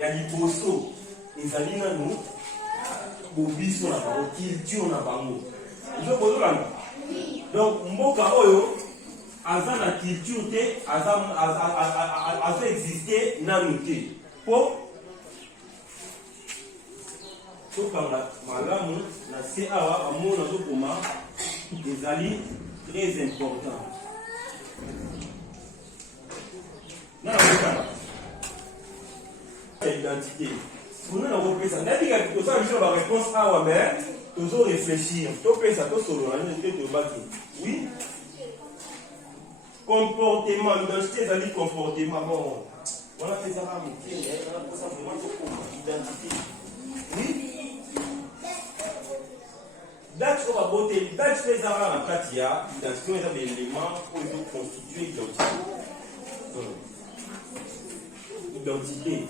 ya liboso ezali nanu bobiso na bango culture na bango izo bozolanda donc mboka oyo aza na culture te aza existe nanu te po tokanga malamu na se awa amona tokoma ezali très important na nakokanga identité on a représenté n'a dit que ça la réponse awa mais toujours réfléchir topesa tosolola nde tobaki oui comportement identité ezali comportement bon wana ezaka moke wana posa vraiment tokoma identité oui date oyo baboteli date mpe ezaka na kati ya identité eza baélément oyo ezoconstitue identité